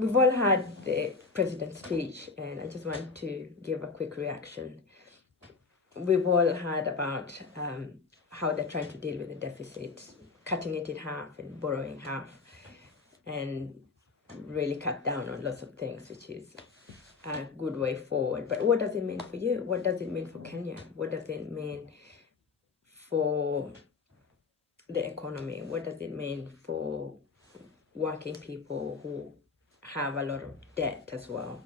We've all had the president's speech, and I just want to give a quick reaction. We've all heard about how they're trying to deal with the deficit, cutting it in half and borrowing half, and really cut down on lots of things, which is a good way forward. But what does it mean for you? What does it mean for Kenya? What does it mean for the economy? What does it mean for working people who have a lot of debt as well?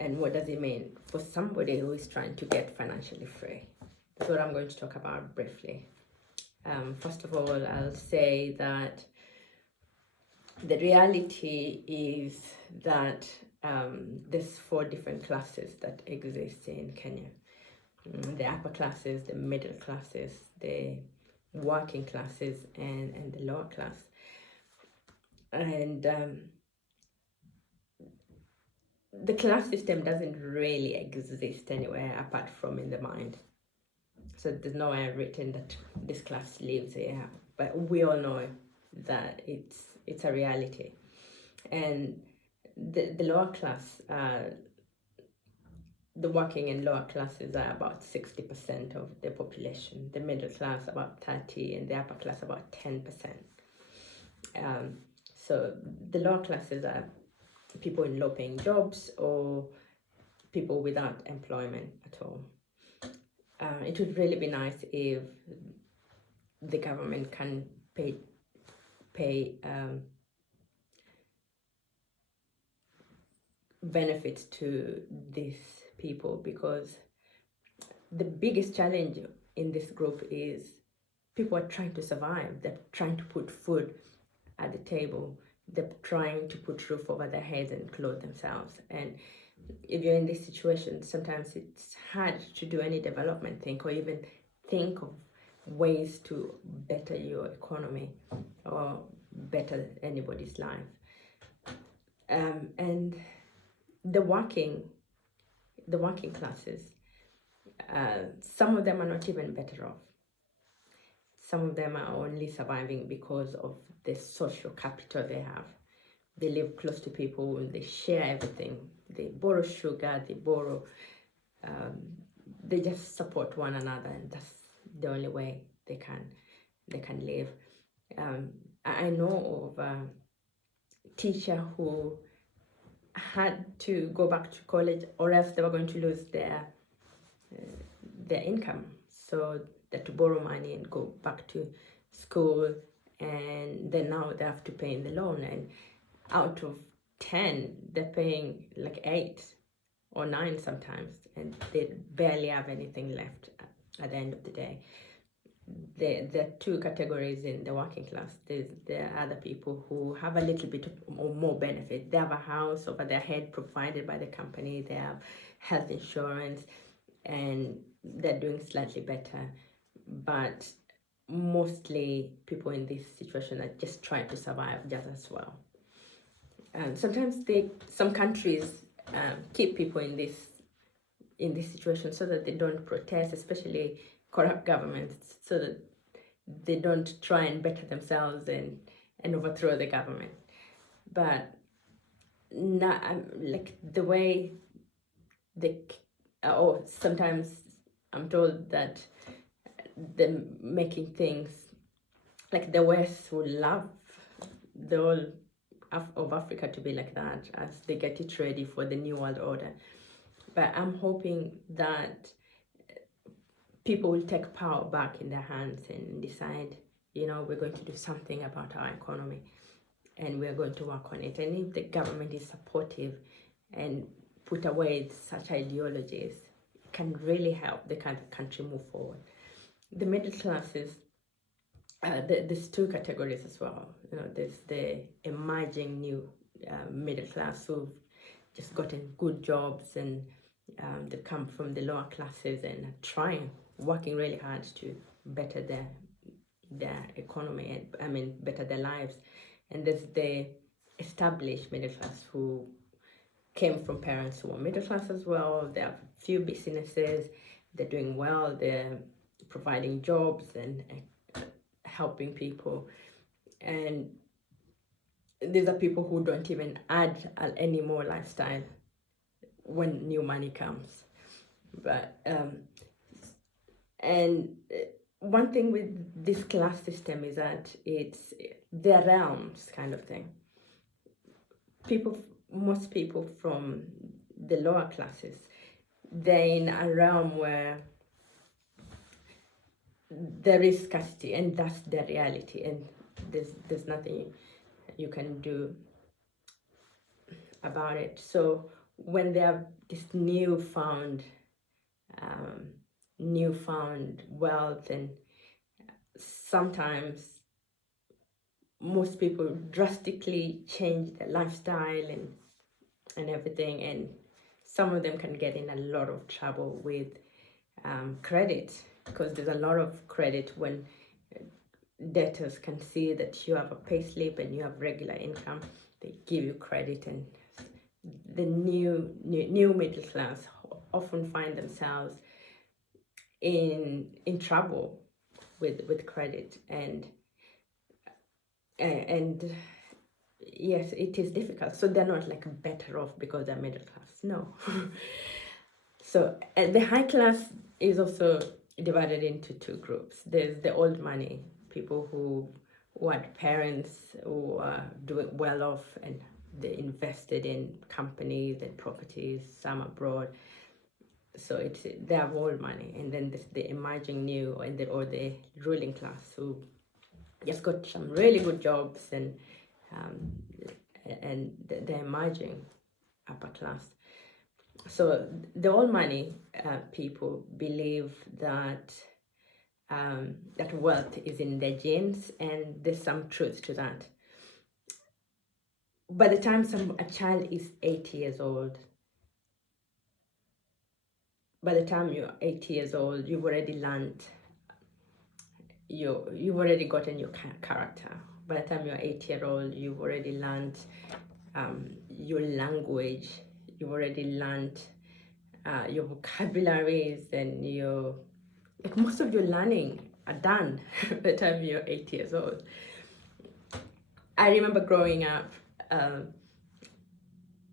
And what does it mean for somebody who is trying to get financially free? That's what I'm going to talk about briefly. First of all, I'll say that the reality is that there's 4 different classes that exist in Kenya. The upper classes, the middle classes, the working classes, and the lower class. And the class system doesn't really exist anywhere apart from in the mind. So there's nowhere written that this class lives here, but we all know that it's a reality. And the lower class, the working and lower classes are about 60% of the population, the middle class about 30%, and the upper class about 10%. So the lower classes are people in low-paying jobs or people without employment at all. It would really be nice if the government can pay benefits to these people, because the biggest challenge in this group is people are trying to survive. They're trying to put food at the table. They're trying to put roof over their heads and clothe themselves. And if you're in this situation, sometimes it's hard to do any development thing or even think of ways to better your economy or better anybody's life. And the working classes, some of them are not even better off. Some of them are only surviving because of the social capital they have. They live close to people, they share everything. They borrow sugar, they borrow, they just support one another, and that's the only way they can live. I know of a teacher who had to go back to college, or else they were going to lose their income. So they had to borrow money and go back to school, and then now they have to pay in the loan. And out of 10, they're paying like 8 or 9 sometimes, and they barely have anything left at the end of the day. There are 2 categories in the working class. There are other people who have a little bit or more benefit. They have a house over their head provided by the company. They have health insurance, and they're doing slightly better. But mostly people in this situation are just trying to survive just as well. And sometimes some countries keep people in this situation so that they don't protest, especially corrupt governments, so that they don't try and better themselves and overthrow the government. But not like the way or sometimes I'm told that they're making things like the West would love the whole of Africa to be like that as they get it ready for the new world order. But I'm hoping that people will take power back in their hands and decide, we're going to do something about our economy and we're going to work on it. And if the government is supportive and put away such ideologies, it can really help the country move forward. The middle classes, there's 2 categories as well. There's the emerging new middle class who've just gotten good jobs, and they come from the lower classes and are working really hard to better their economy and better their lives. And there's the established middle class who came from parents who were middle class as well. They have a few businesses, they're doing well, they're providing jobs and helping people. And these are people who don't even add any more lifestyle when new money comes. But and one thing with this class system is that it's their realms kind of thing. Most people from the lower classes, they're in a realm where there is scarcity, and that's the reality, and there's nothing you can do about it. So when they have this newfound wealth, and sometimes most people drastically change their lifestyle and everything, and some of them can get in a lot of trouble with credit, because there's a lot of credit when debtors can see that you have a pay slip and you have regular income. They give you credit, and the new middle class often find themselves in trouble with credit, and yes, it is difficult. So they're not like better off because they're middle class. No. So the high class is also divided into two groups. There's the old money, people who had parents who are doing well off, and they invested in companies and properties, some abroad. So they have old money. And then there's the emerging new, or the ruling class, who just got some really good jobs, and the emerging upper class. So the old money people believe that that wealth is in their genes, and there's some truth to that. By the time a child is 80 years old, you've already learned, you've already gotten your character. By the time you're 8-year-old, you've already learned your language. You've already learned your vocabularies, and most of your learning are done by the time you're 8 years old. I remember growing up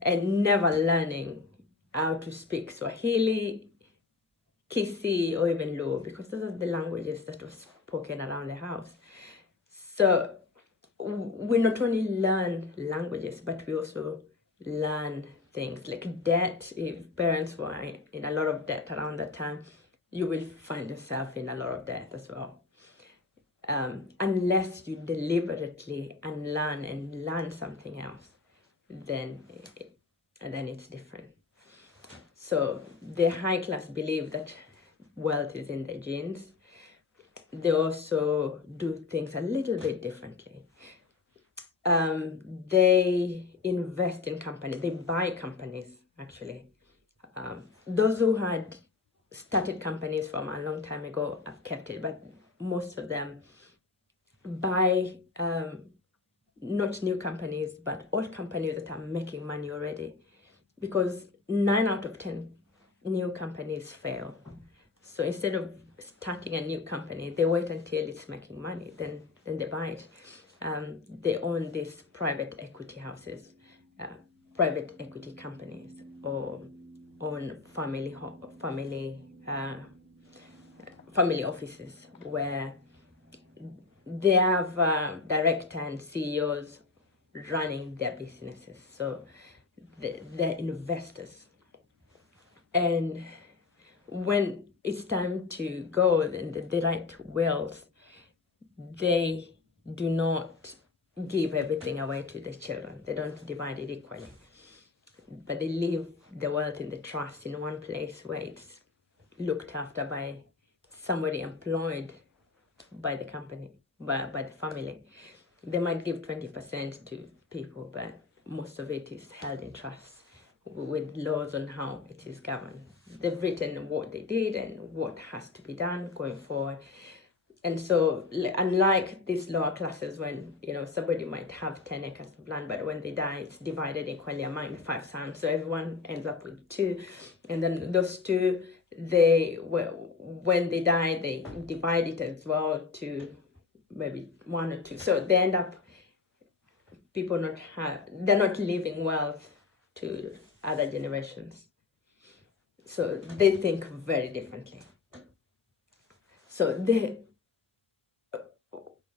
and never learning how to speak Swahili, Kisii, or even Luo, because those are the languages that were spoken around the house. So we not only learn languages, but we also learn things like debt. If parents were in a lot of debt around that time, you will find yourself in a lot of debt as well. Unless you deliberately unlearn and learn something else, then it's different. So the high class believe that wealth is in their genes. They also do things a little bit differently. They invest in companies. They buy companies, actually. Those who had started companies from a long time ago have kept it, but most of them buy not new companies, but old companies that are making money already, because 9 out of 10 new companies fail. So instead of starting a new company, they wait until it's making money, then they buy it. They own these private equity houses, private equity companies, or own family offices, where they have director and CEOs running their businesses. So they're investors. And when it's time to go, then they write wills. They do not give everything away to the children. They don't divide it equally. But they leave the wealth in the trust in one place where it's looked after by somebody employed by the company, by the family. They might give 20% to people, but most of it is held in trust with laws on how it is governed. They've written what they did and what has to be done going forward. And so, unlike these lower classes, when somebody might have 10 acres of land, but when they die, it's divided equally among 5 sons. So everyone ends up with 2, and then those 2, when they die, they divide it as well to maybe 1 or 2. So they end up people they're not leaving wealth to other generations. So they think very differently. So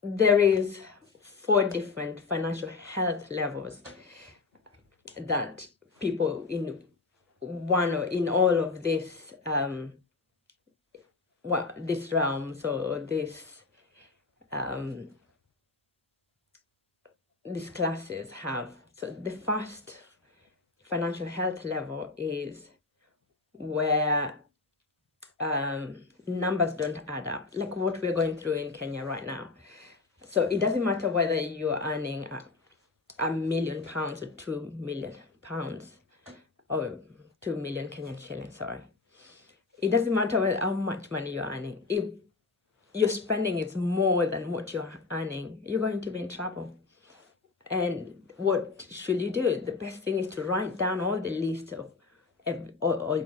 there is 4 different financial health levels that people in one or in all of this this realms or these classes have. So the first financial health level is where numbers don't add up, like what we're going through in Kenya right now. So it doesn't matter whether you're earning £1 million or £2 million or 2 million Kenyan shillings, sorry. It doesn't matter how much money you're earning. If your spending is more than what you're earning, you're going to be in trouble. And what should you do? The best thing is to write down all the list of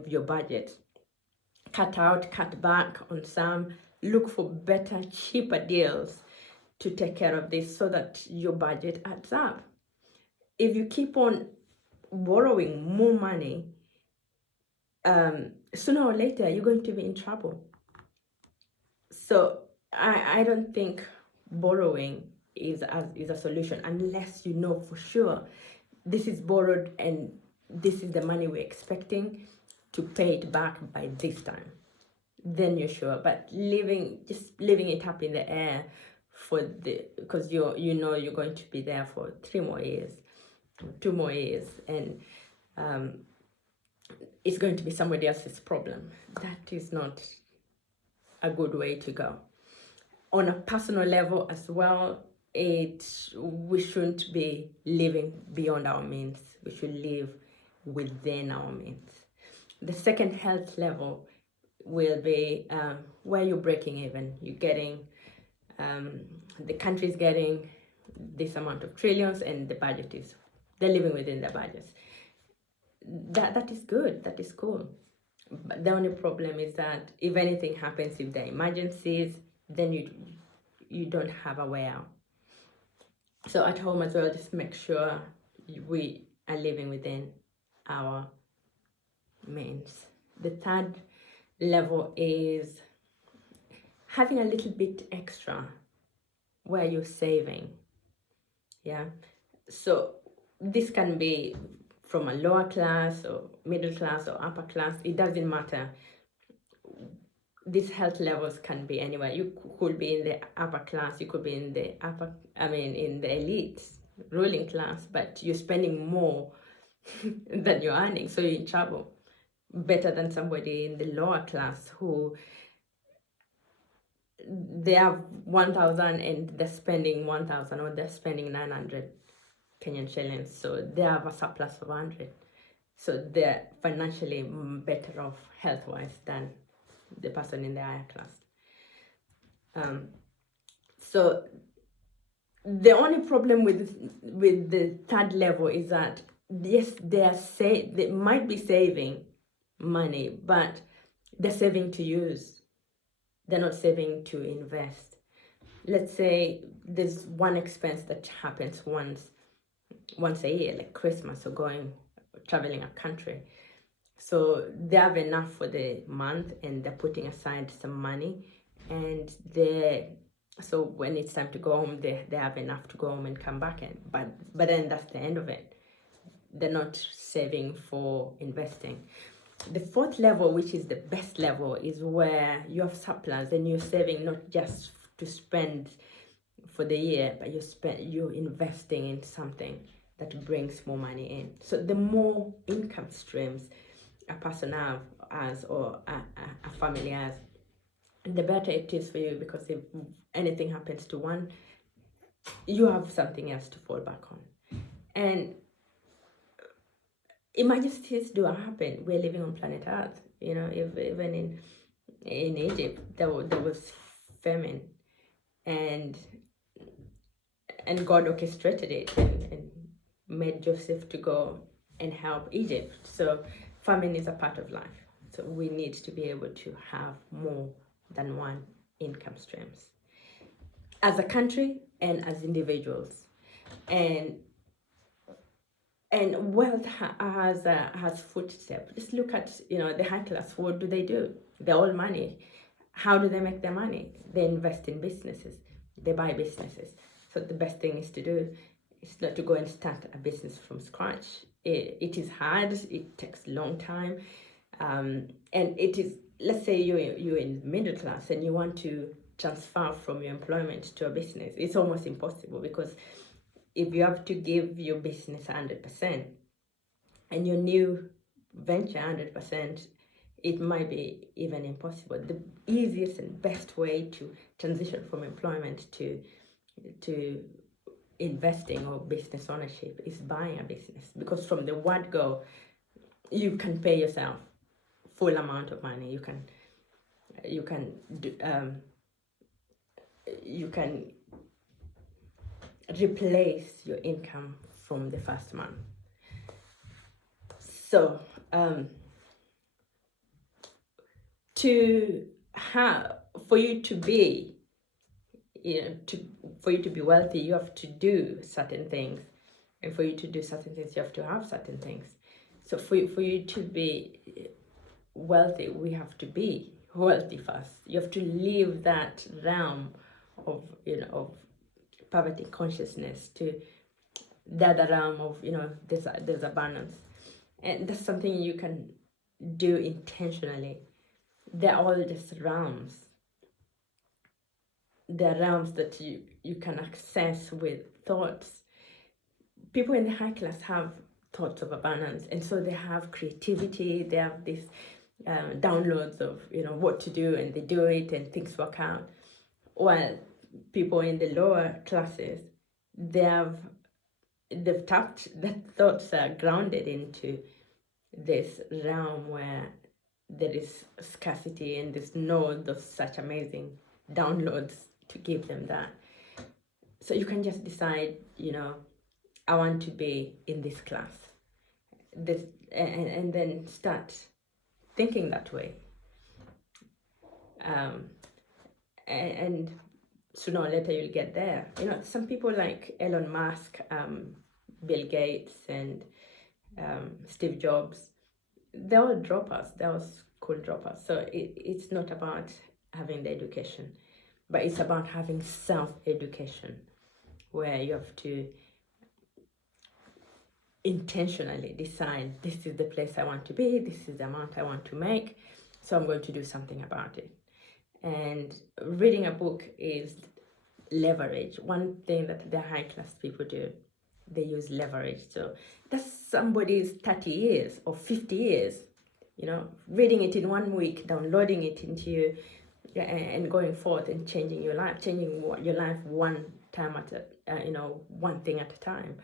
your budget. Cut out, cut back on some, look for better, cheaper deals to take care of this so that your budget adds up. If you keep on borrowing more money, sooner or later you're going to be in trouble. So I don't think borrowing is a solution unless you know for sure this is borrowed and this is the money we're expecting to pay it back by this time. Then you're sure. But just leaving it up in the air because you know you're going to be there for 3 more years, 2 more years, and it's going to be somebody else's problem. That is not a good way to go. On a personal level as well, we shouldn't be living beyond our means. We should live within our means. The second health level will be where you're breaking even. You're getting, the country's getting this amount of trillions and they're living within their budgets. That is good, that is cool. But the only problem is that if anything happens, if there are emergencies, then you don't have a way out. So at home as well, just make sure we are living within our means. The third level is having a little bit extra where you're saving. Yeah. So this can be from a lower class or middle class or upper class. It doesn't matter. These health levels can be anywhere. You could be in the upper class, you could be in the in the elite ruling class, but you're spending more than you're earning, so you're in trouble. Better than somebody in the lower class who they have 1,000 and they're spending 1,000 or they're spending 900 Kenyan shillings, so they have a surplus of 100. So they're financially better off health-wise than the person in the higher class. So the only problem with the third level is that yes, they might be saving money, but they're saving to use. They're not saving to invest. Let's say there's one expense that happens once a year, like Christmas or traveling a country. So they have enough for the month and they're putting aside some money, and so when it's time to go home, they have enough to go home and come back in. But then that's the end of it. They're not saving for investing. The fourth level, which is the best level, is where you have surplus and you're saving not just to spend for the year, but you're investing in something that brings more money in. So the more income streams a person has or a family has, the better it is for you, because if anything happens to one, you have something else to fall back on. And emergencies do happen. We're living on planet Earth. You know, even in Egypt, there was famine, and God orchestrated it and made Joseph to go and help Egypt. So famine is a part of life. So we need to be able to have more than one income streams as a country and as individuals. And And wealth has footsteps. Just look at, the high class. What do? They're all money. How do they make their money? They invest in businesses. They buy businesses. So the best thing is to do is not to go and start a business from scratch. It is hard. It takes a long time, and it is. Let's say you're in middle class and you want to transfer from your employment to a business. It's almost impossible, because if you have to give your business 100% and your new venture 100%, it might be even impossible. The easiest and best way to transition from employment to investing or business ownership is buying a business, because from the word go, you can pay yourself full amount of money. You can replace your income from the first month. So for you to be wealthy, you have to do certain things, and for you to do certain things, you have to have certain things. So for you to be wealthy, we have to be wealthy first. You have to leave that realm of poverty consciousness to the other realm of there's abundance, and that's something you can do intentionally. They're all just realms. They're realms that you can access with thoughts. People in the high class have thoughts of abundance, and so they have creativity. They have this downloads of what to do, and they do it, and things work out. While people in the lower classes, they've tapped, that thoughts are grounded into this realm where there is scarcity, and there's those such amazing downloads to give them that. So you can just decide, I want to be in this class, and then start thinking that way. And sooner or later you'll get there. Some people like Elon Musk, Bill Gates, and Steve Jobs, they're all droppers. They're all school droppers. So it's not about having the education, but it's about having self-education, where you have to intentionally decide, this is the place I want to be, this is the amount I want to make, so I'm going to do something about it. And reading a book is leverage. One thing that the high class people do, they use leverage. So that's somebody's 30 years or 50 years, reading it in 1 week, downloading it into you, and going forth and changing your life one time one thing at a time.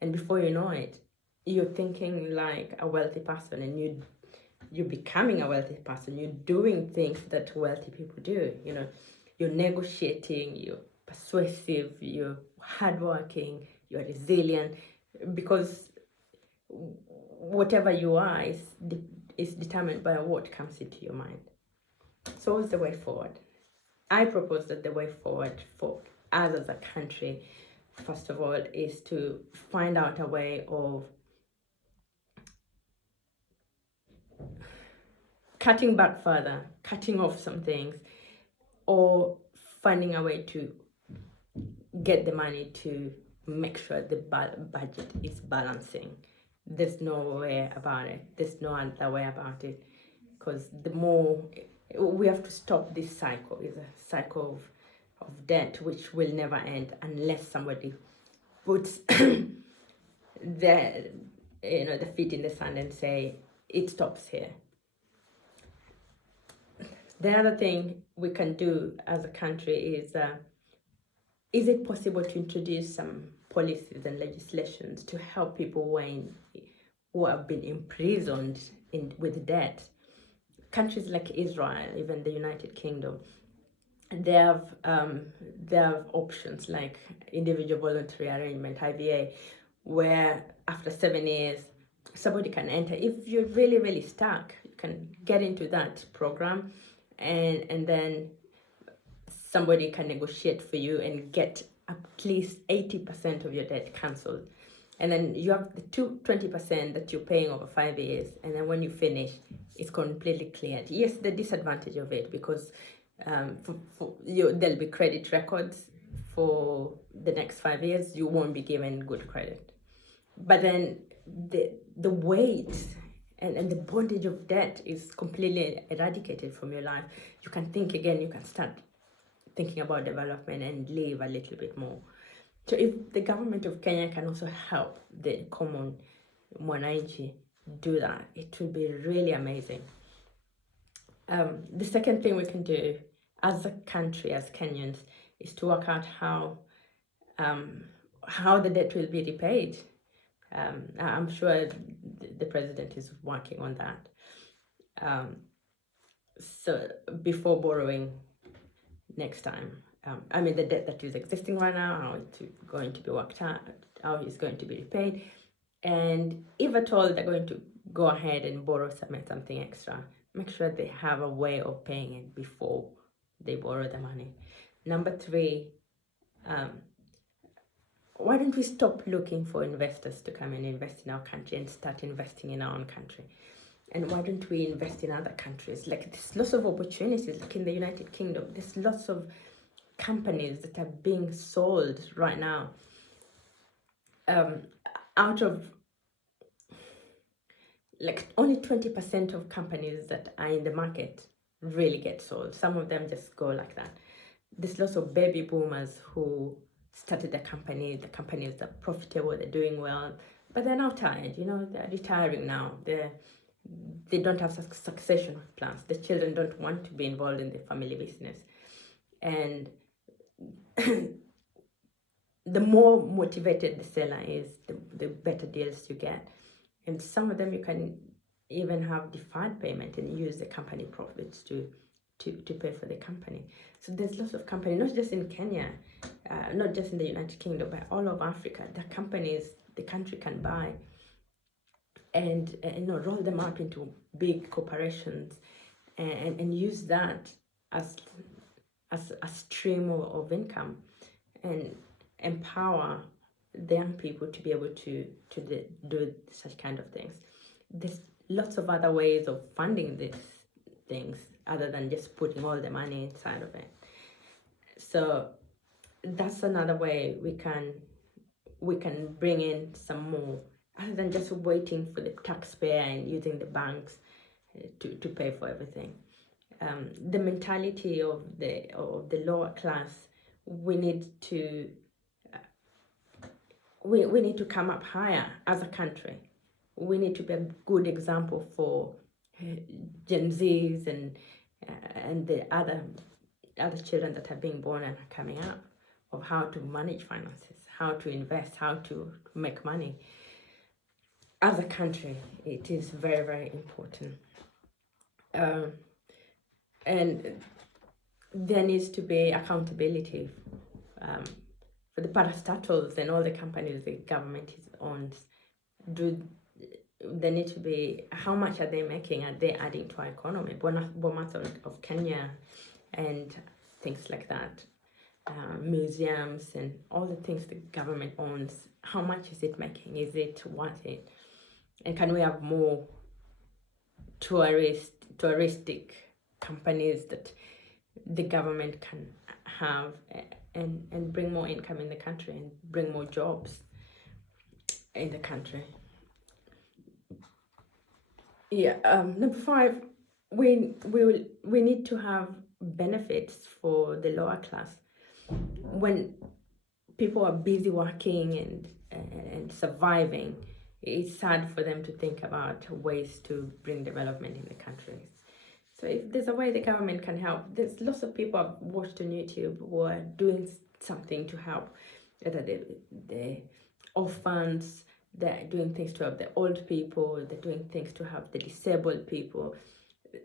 And before you know it, you're thinking like a wealthy person, and you're becoming a wealthy person. You're doing things that wealthy people do. You're negotiating, you're persuasive, you're hardworking, you're resilient, because whatever you are is determined by what comes into your mind. So what's the way forward? I propose that the way forward for us as a country, first of all, is to find out a way of cutting back further, cutting off some things, or finding a way to get the money to make sure the budget is balancing. There's no way about it. There's no other way about it, because the more we have to stop this cycle. It's a cycle of debt which will never end unless somebody puts the feet in the sand and say it stops here. The other thing we can do as a country is it possible to introduce some policies and legislations to help people who have been imprisoned with debt? Countries like Israel, even the United Kingdom, they have options like individual voluntary arrangement, IVA, where after 7 years somebody can enter. If you're really, really stuck, you can get into that program, and then somebody can negotiate for you and get at least 80% of your debt cancelled. And then you have the 20% that you're paying over 5 years, and then when you finish, it's completely cleared. Yes, the disadvantage of it, because there'll be credit records for the next 5 years. You won't be given good credit, but then the weight and the bondage of debt is completely eradicated from your life. You can think again. You can start thinking about development and live a little bit more. So if the government of Kenya can also help the common mwananchi do that, it will be really amazing. The second thing we can do as a country, as Kenyans, is to work out how the debt will be repaid. I'm sure the president is working on that. So before borrowing next time, the debt that is existing right now, how it's going to be worked out, how it's going to be repaid, and if at all they're going to go ahead and borrow something extra, make sure they have a way of paying it before they borrow the money. Number 3, why don't we stop looking for investors to come and invest in our country and start investing in our own country? And why don't we invest in other countries? Like, there's lots of opportunities, like in the United Kingdom. There's lots of companies that are being sold right now. Out of, like, only 20% of companies that are in the market really get sold. Some of them just go like that. There's lots of baby boomers who started the companies are profitable, they're doing well, but they're now tired, they're retiring now. They don't have succession plans. The children don't want to be involved in the family business. And the more motivated the seller is, the better deals you get. And some of them you can even have deferred payment and use the company profits to pay for the company. So there's lots of companies, not just in Kenya, not just in the United Kingdom, but all over Africa. The companies the country can buy and roll them up into big corporations and use that as a stream of income, and empower the young people to be able to do such kind of things. There's lots of other ways of funding these things other than just putting all the money inside of it. So that's another way we can bring in some more, other than just waiting for the taxpayer and using the banks to pay for everything. The mentality of the lower class, we need to come up higher as a country. We need to be a good example for Gen Zs and the other children that are being born and are coming up, of how to manage finances, how to invest, how to make money. As a country, it is very, very important. And there needs to be accountability for the parastatals and all the companies the government owns. There need to be, how much are they making? Are they adding to our economy? Bomas of Kenya and things like that. Museums and all the things the government owns, how much is it making? Is it worth it? And can we have more touristic companies that the government can have and bring more income in the country and bring more jobs in the country? Number 5, we need to have benefits for the lower class. When people are busy working and surviving, it's sad for them to think about ways to bring development in the countries. So if there's a way the government can help, there's lots of people I've watched on YouTube who are doing something to help, whether the orphans, they're doing things to help the old people, they're doing things to help the disabled people.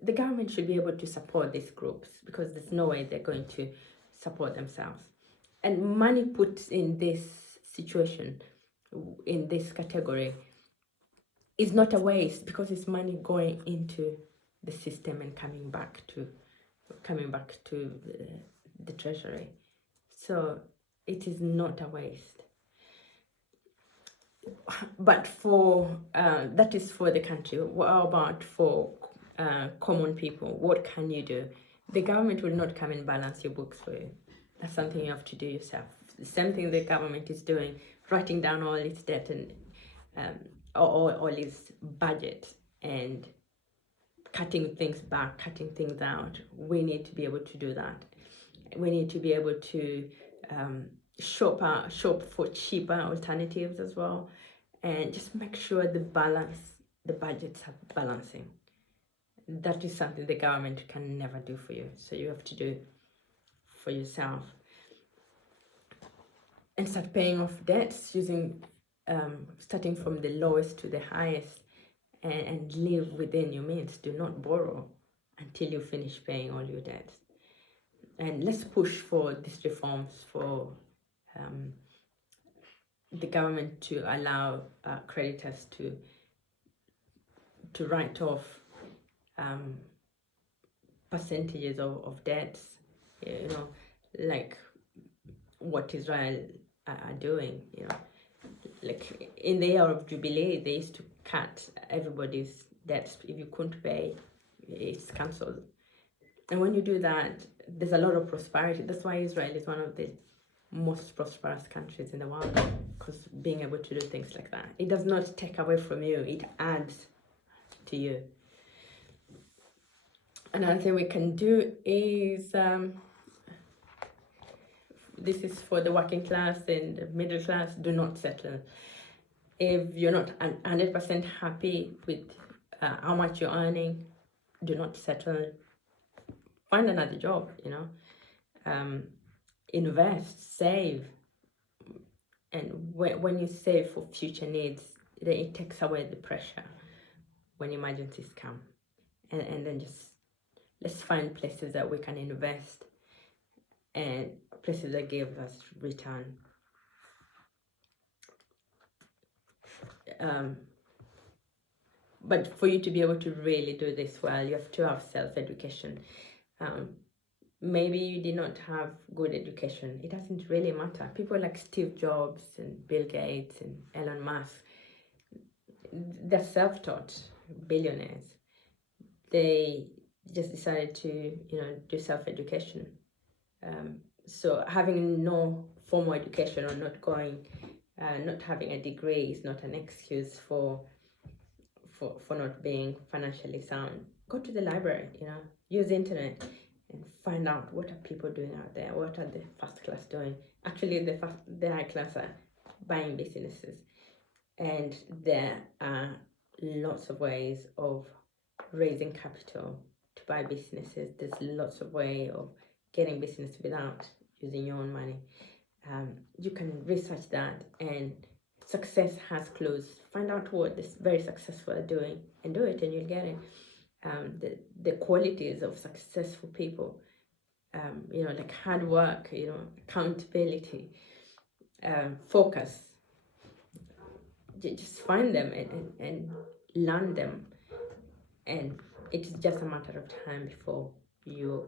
The government should be able to support these groups, because there's no way they're going to support themselves. And money put in this situation, in this category, is not a waste, because it's money going into the system and coming back to the treasury. So it is not a waste. But for that is for the country. What about for common people? What can you do? The government will not come and balance your books for you. That's something you have to do yourself. The same thing the government is doing, writing down all its debt and all its budget and cutting things back, cutting things out. We need to be able to do that. We need to be able to shop for cheaper alternatives as well, and just make sure the budgets are balancing. That is something the government can never do for you, so you have to do for yourself. And start paying off debts using starting from the lowest to the highest, and live within your means. Do not borrow until you finish paying all your debts. And let's push for these reforms for the government to allow creditors to write off percentages of debts, you know, like what Israel are doing, you know. Like in the year of Jubilee, they used to cut everybody's debts. If you couldn't pay, it's cancelled. And when you do that, there's a lot of prosperity. That's why Israel is one of the most prosperous countries in the world, because being able to do things like that, it does not take away from you, it adds to you. Another thing we can do is this is for the working class and the middle class: do not settle. If you're not 100% happy with how much you're earning, do not settle. Find another job, you know. Invest, save. And when you save for future needs, it takes away the pressure when emergencies come. And then just let's find places that we can invest and places that give us return. But for you to be able to really do this well, you have to have self-education. Maybe you did not have good education. It doesn't really matter. People like Steve Jobs and Bill Gates and Elon Musk, they're self-taught billionaires. They just decided to, you know, do self-education. So having no formal education or not having a degree is not an excuse for not being financially sound. Go to the library, you know, use the internet and find out what are people doing out there. What are the first class doing? Actually, the high class are buying businesses, and there are lots of ways of raising capital to buy businesses. There's lots of ways of getting business without using your own money. You can research that, and success has clues. Find out what this very successful are doing and do it, and you'll get it. The qualities of successful people, you know, like hard work, you know, accountability, focus. Just find them and learn them, and it's just a matter of time before you're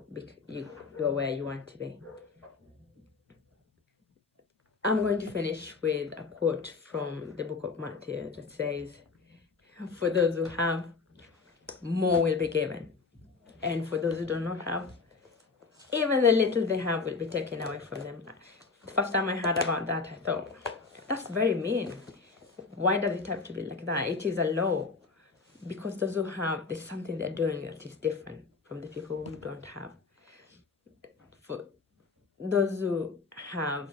where you want to be. I'm going to finish with a quote from the book of Matthew that says, "For those who have, more will be given, and for those who do not have, even the little they have will be taken away from them." The first time I heard about that, I thought, that's very mean. Why does it have to be like that? It is a law, because those who have, there's something they're doing that is different from the people who don't have. For those who have,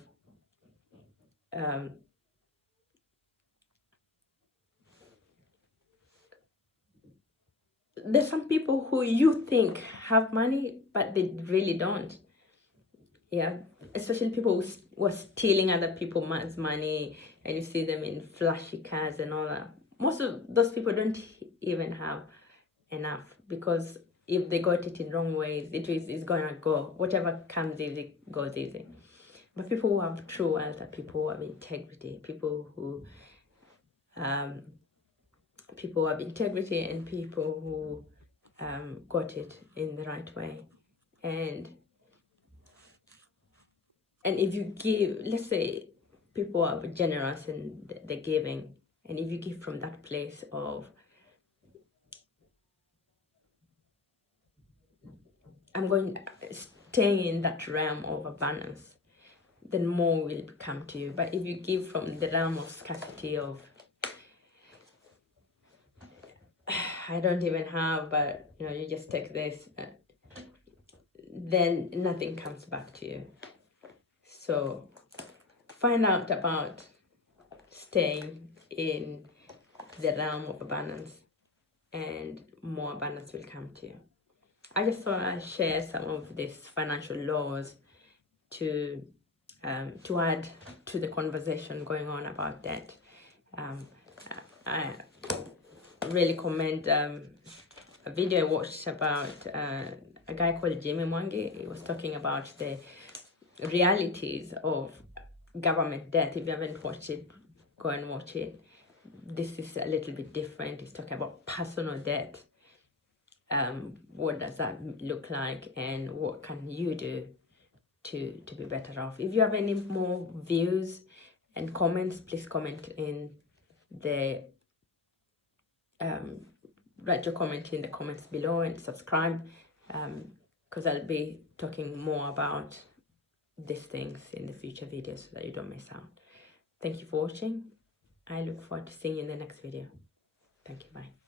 there's some people who you think have money, but they really don't. Yeah, especially people who are stealing other people's money, and you see them in flashy cars and all that. Most of those people don't even have enough, because if they got it in wrong ways, it's gonna go. Whatever comes easy goes easy. But people who have true wealth are people who have integrity, people who have integrity, and people who got it in the right way. And if you give, let's say people are generous and they're giving, And if you give from that place of, I'm going to stay in that realm of abundance, then more will come to you. But if you give from the realm of scarcity of, I don't even have, but you just take this, then nothing comes back to you. So find out about staying in the realm of abundance, and more abundance will come to you. I just thought I'd share some of these financial laws to add to the conversation going on about debt. I really commend a video I watched about a guy called Jimmy Mwangi. He was talking about the realities of government debt. If you haven't watched it, go and watch it. This is a little bit different. He's talking about personal debt. What does that look like, and what can you do to be better off? If you have any more views and comments, please comment in the write your comment in the comments below, and subscribe, because I'll be talking more about these things in the future videos so that you don't miss out. Thank you for watching. I look forward to seeing you in the next video. Thank you. Bye.